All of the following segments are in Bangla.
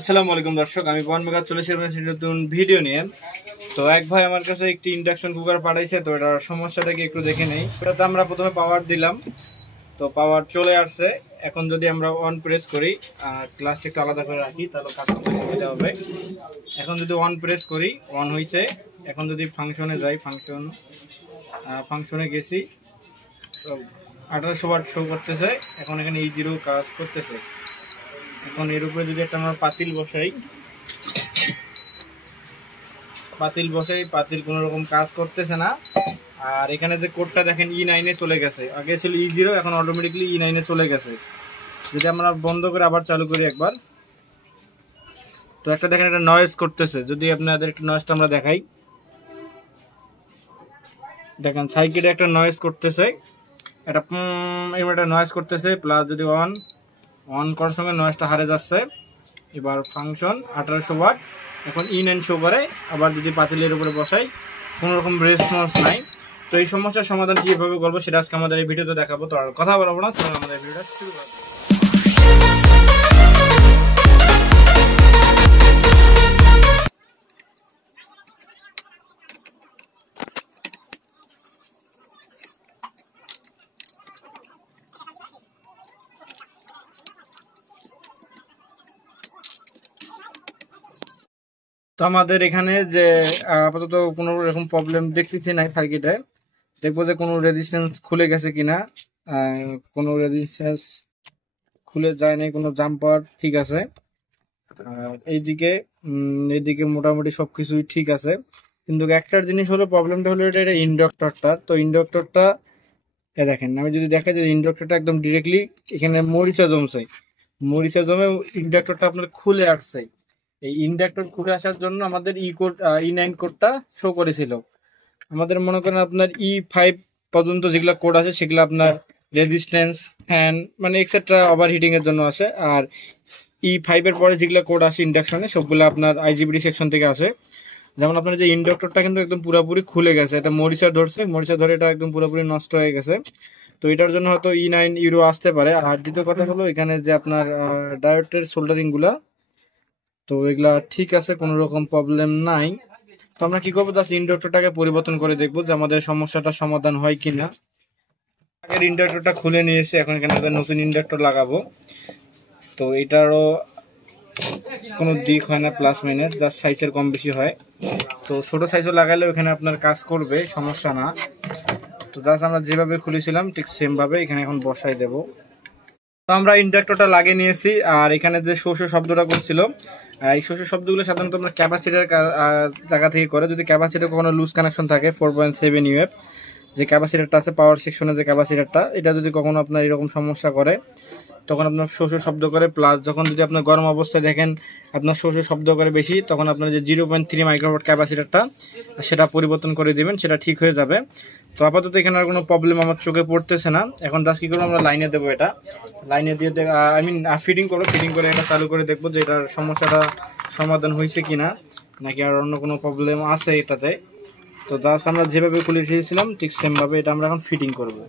আসসালামু আলাইকুম দর্শক, আমি পবন মেঘা চলে এসেছি নতুন ভিডিও নিয়ে। তো এক ভাই আমার কাছে একটি ইন্ডাকশন কুকার পাঠাইছে, তো এটার সমস্যাটাকে একটু দেখে নেই। এটাতে আমরা প্রথমে পাওয়ার দিলাম, তো পাওয়ার চলে আসছে। এখন যদি আমরা অন প্রেস করি, গ্লাসটা একটু আলাদা করে রাখি তাহলে কাজ করতে সুবিধা হবে। এখন যদি অন প্রেস করি, অন হয়েছে। এখন যদি ফাংশনে যাই, ফাংশনে গেছি, তো 1800 ওয়াট শো করতেছে। এখন এখানে E0 কাজ করতেছে। এখন এর উপরে যদি একটা আমরা পাতিল বসাই, পাতিল কোনো রকম কাজ করতেছে না। আর এখানে যে কোডটা দেখেন E9 এ চলে গেছে, আগে ছিল E0, এখন অটোমেটিকলি E9 এ চলে গেছে। যদি আমরা বন্ধ করে আবার চালু করি একবার, তো একটা দেখেন একটা নয়েজ করতেছে। যদি আপনাদের একটু নয়েজটা আমরা দেখাই, দেখেন সাইকেলে একটা নয়েজ করতেছে, একটা নয়েজ করতেছে। প্লাস যদি অন করার সঙ্গে নয়েজটা হারে যাচ্ছে। এবার ফাংশন 1800 ওয়াট, এখন E9 শো করে। আবার যদি পাতিলের উপরে বসাই, কোনো রকম রেসপন্স নাই। তো এই সমস্যার সমাধান কীভাবে করবো সেটা আজকে আমাদের এই ভিডিওতে দেখাবো। তো আর কথা বলবো না, চলুন আমাদের ভিডিওটা শুরু করবো। তো আমাদের এখানে যে আপাতত কোনো রকম প্রবলেম দেখতেছি না সার্কিটে। দেখবো যে কোনো রেজিস্ট্যান্স খুলে গেছে কিনা। কোনো রেজিস্ট্যান্স খুলে যায় নাই, কোনো জাম্পার ঠিক আছে। এইদিকে মোটামুটি সবকিছুই ঠিক আছে। কিন্তু একটার জিনিস হলো, প্রবলেমটা হলো এটা ইন্ডাক্টরটা। তো ইন্ডাক্টরটা দেখেন, আমি যদি দেখা যায় ইন্ডাক্টরটা একদম ডিরেক্টলি এখানে মরিচা জমে ইন্ডাক্টরটা আপনার খুলে আসছে। এই ইন্ডাক্টর খুলে আসার জন্য আমাদের E9 কোডটা শো করেছিল। আমাদের মনে করেন আপনার E5 পর্যন্ত যেগুলো কোড আছে সেগুলো আপনার রেজিস্ট্যান্স, ফ্যান মানে এক্সেট্রা ওভারহিটিং এর জন্য আছে। আর E5 এর পরে যেগুলো কোড আছে ইন্ডাকশনে, সবগুলো আপনার IGBT সেকশন থেকে আসে। যেমন আপনার যে ইন্ডাক্টরটা কিন্তু একদম পুরোপুরি খুলে গেছে, এটা মরিচা ধরে এটা একদম পুরোপুরি নষ্ট হয়ে গেছে। তো এটার জন্য হয়তো E9 ইউরো আসতে পারে। আর দ্বিতীয় কথা হলো, এখানে যে আপনার ডায়োডের সোল্ডারিং গুলা, তো এগুলা ঠিক আছে, কোনো রকম প্রবলেম নাই। তো আমরা কি করবো, জাস্ট ইন্ডাক্টরটাকে পরিবর্তন করে দেখবো যে আমাদের সমস্যাটা সমাধান হয় কিনা। আগের ইন্ডাক্টরটা খুলে নিয়েছি, এখন এখানে নতুন ইন্ডাক্টর লাগাবো। তো এটারও কোনো দিক হয় না, প্লাস মাইনাস, জাস্ট সাইজের কম বেশি হয়। তো ছোট সাইজও লাগালেও এখানে আপনার কাজ করবে, সমস্যা না। তো জাস্ট আমরা যেভাবে খুলেছিলাম ঠিক সেম ভাবে এখানে এখন বসাই দেব। তো আমরা ইন্ডাক্টরটা লাগিয়ে নিয়েছি। আর এখানে যে শো শব্দটা করছিল, এই শো শব্দগুলো সাধারণত আমরা ক্যাপাসিটার জায়গা থেকে করে। যদি ক্যাপাসিটার কোনো লুজ কানেকশন থাকে 4.7 UF, যে ক্যাপাসিটারটা আছে পাওয়ার সেকশনে, যে ক্যাপাসিটারটা, এটা যদি কখনো আপনার এরকম সমস্যা করে তখন আপনার শো শব্দ করে। প্লাস যখন যদি আপনার গরম অবস্থায় দেখেন আপনার শো শব্দ করে বেশি, তখন আপনার যে 0.3 মাইক্রোওয়াট ক্যাপাসিটারটা সেটা পরিবর্তন করে দিবেন, সেটা ঠিক হয়ে যাবে। তো আপাতত এখানে আর কোনো প্রবলেম আমার চোখে পড়তেছে না। এখন জাস্ট কি করবো, আমরা লাইনে দেবো, এটা লাইনে দিয়ে ফিটিং করে এটা চালু করে দেখবো যে এটার সমস্যাটা সমাধান হয়েছে কিনা, নাকি আর অন্য কোনো প্রবলেম আছে এটাতে। তো জাস্ট আমরা যেভাবে খুলে রেখেছিলাম ঠিক সেম ভাবে এটা আমরা এখন ফিটিং করবো।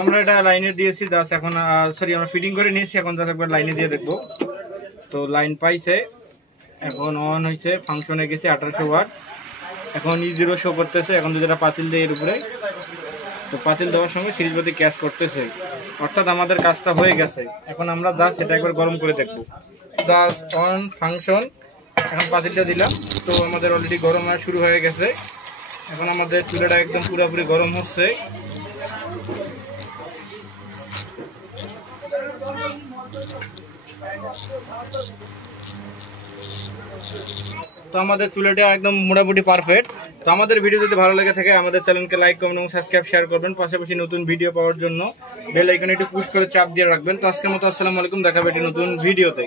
আমরা এটা লাইনে দিয়েছি, জাস্ট এখন আমরা ফিটিং করে নিয়েছি। এখন জাস্ট একবার লাইনে দিয়ে দেখবো। তো লাইন পাইছে, এখন অন হয়েছে, ফাংশনে গেছে 1800 ওয়াট। এখন E0 শো করতেছে। এখন যদি এটা পাতিল দেয় এর উপরে, তো পাতিল দেওয়ার সঙ্গে সিরিজ বাতি ক্যাশ করতেছে, অর্থাৎ আমাদের কাজটা হয়ে গেছে। এখন আমরা জাস্ট এটা একবার গরম করে দেখবো। জাস্ট অন ফাংশন, এখন পাতিলটা দিলাম, তো আমাদের অলরেডি গরম হওয়া শুরু হয়ে গেছে। এখন আমাদের চুলাটা একদম পুরোপুরি গরম হচ্ছে। তো আমাদের চুলাটা একদম মোটামুটি পারফেক্ট। তো আমাদের ভিডিও যদি ভালো লেগে থাকে আমাদের চ্যানেলকে লাইক কমেন্ট এবং সাবস্ক্রাইব শেয়ার করবেন। পাশাপাশি নতুন ভিডিও পাওয়ার জন্য বেল আইকনে একটু পুশ করে চাপ দিয়ে রাখবেন। তো আজকের মতো আসসালামু আলাইকুম, দেখা হবে একটি নতুন ভিডিওতে।